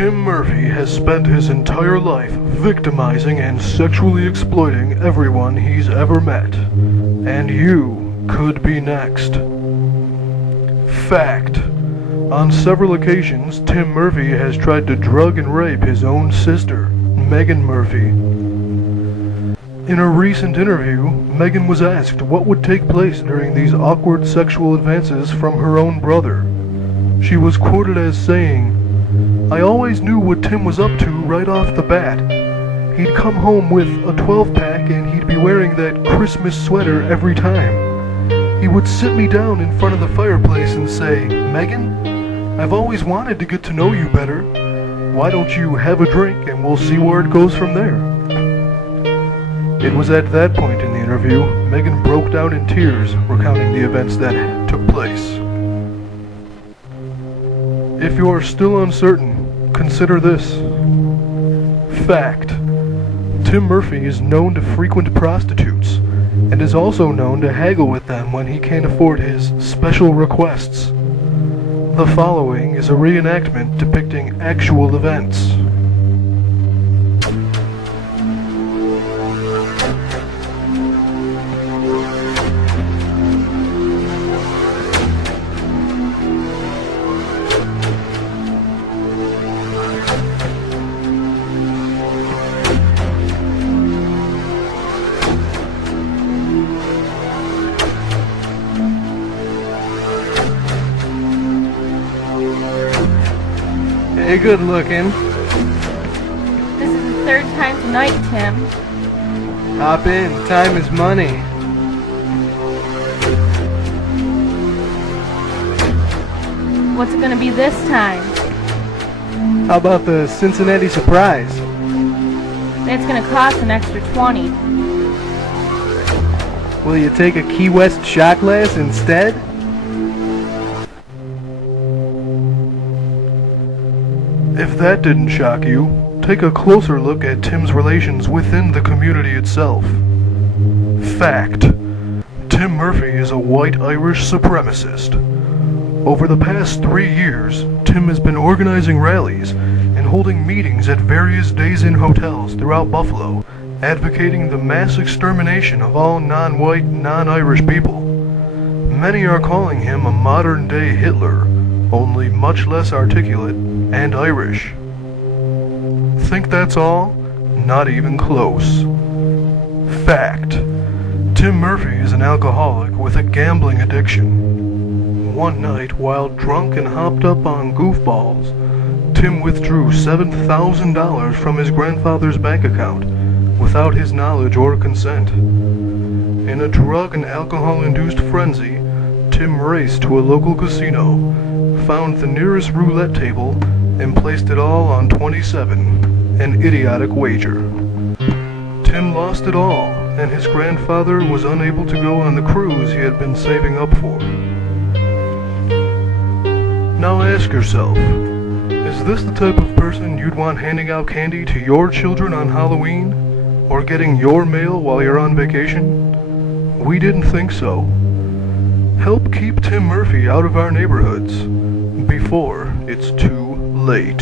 Tim Murphy has spent his entire life victimizing and sexually exploiting everyone he's ever met. And you could be next. Fact. On several occasions, Tim Murphy has tried to drug and rape his own sister, Megan Murphy. In a recent interview, Megan was asked what would take place during these awkward sexual advances from her own brother. She was quoted as saying, "I always knew what Tim was up to right off the bat. He'd come home with a 12-pack and he'd be wearing that Christmas sweater every time. He would sit me down in front of the fireplace and say, 'Megan, I've always wanted to get to know you better. Why don't you have a drink and we'll see where it goes from there?'" It was at that point in the interview, Megan broke down in tears, recounting the events that took place. If you are still uncertain, consider this. Fact. Tim Murphy is known to frequent prostitutes, and is also known to haggle with them when he can't afford his special requests. The following is a reenactment depicting actual events. Hey, good looking. This is the third time tonight, Tim. Hop in, time is money. What's it gonna be this time? How about the Cincinnati surprise? It's gonna cost an extra 20. Will you take a Key West shot glass instead? If that didn't shock you, take a closer look at Tim's relations within the community itself. Fact. Tim Murphy is a white Irish supremacist. Over the past 3 years, Tim has been organizing rallies and holding meetings at various days-in hotels throughout Buffalo, advocating the mass extermination of all non-white, non-Irish people. Many are calling him a modern-day Hitler, only much less articulate and Irish. Think that's all? Not even close. Fact. Tim Murphy is an alcoholic with a gambling addiction. One night, while drunk and hopped up on goofballs, Tim withdrew $7,000 from his grandfather's bank account without his knowledge or consent. In a drug and alcohol-induced frenzy, Tim raced to a local casino, found the nearest roulette table, and placed it all on 27, an idiotic wager. Tim lost it all, and his grandfather was unable to go on the cruise he had been saving up for. Now ask yourself, is this the type of person you'd want handing out candy to your children on Halloween? Or getting your mail while you're on vacation? We didn't think so. Help keep Tim Murphy out of our neighborhoods before it's too late.